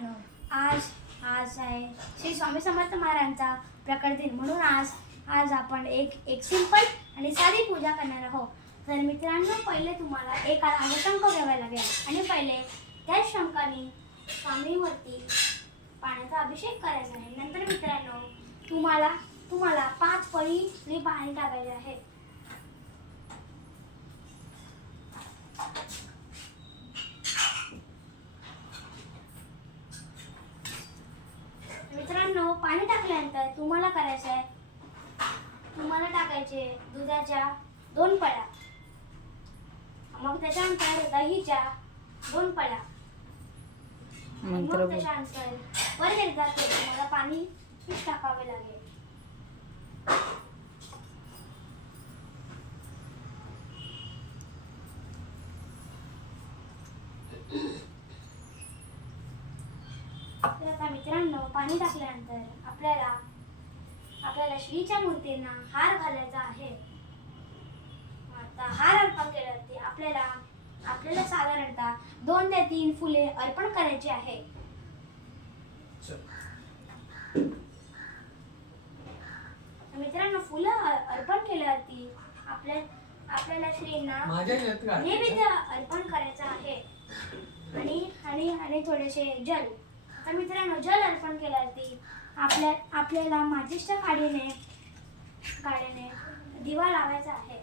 मित्रांनो, आज आहे श्री स्वामी समर्थ महाराजांचा प्रकट दिन, म्हणून आज आपण एक सिंपल आणि साधी पूजा करणार आहोत. तर मित्रांनो, पहिले तुम्हाला एक शंख घ्यावा लागेल आणि पहिले त्या शंखाने स्वामीवरती पाण्याचा अभिषेक करायचा आहे. नंतर मित्रांनो, तुम्हाला 5 पळी पाणी टाकायचे आहे. मित्रांनो, पाणी टाकल्यानंतर तुम्हाला टाकायचे दुधाच्या 2 पळ्या, मग त्याच्यानंतर दहीच्या 2 पळ्या, मग त्याच्यानंतर परत एकदा तुम्हाला पाणी टाकावे लागेल. तर आता मित्रांनो, पाणी टाकल्यानंतर आपल्याला श्रीच्या मूर्तींना हार घालायचा आहे. आता हार अर्पण केल्यावरती आपल्याला साधारणतः 2 ते 3 फुले अर्पण करायची आहे. मित्रांनो, फुलं अर्पण केल्यावरती आपल्याला श्रींना नैवेद्य अर्पण करायचं आहे आणि थोडेसे जल. तर मित्रांनो, जल अर्पण केल्यावरती आपल्याला माचिसच्या काडीने दिवा लावायचा आहे.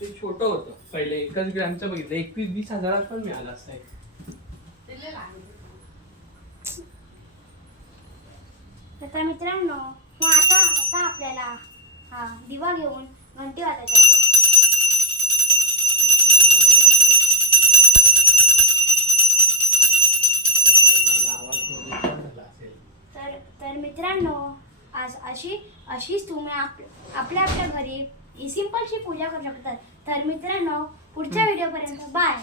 ते छोटं होतं पहिले, 1 ग्रॅमचं बघितलं, 21-20 हजारात पण मिळालं असतं. तर मित्रांनो, मग आता आपल्याला हा दिवा घेऊन घंटी वाजायची आहे. तर मित्रांनो, आज अशीच तुम्ही आपल्या घरी ही सिंपलशी पूजा करू शकता. तर मित्रांनो, पुढच्या व्हिडिओपर्यंत बाय.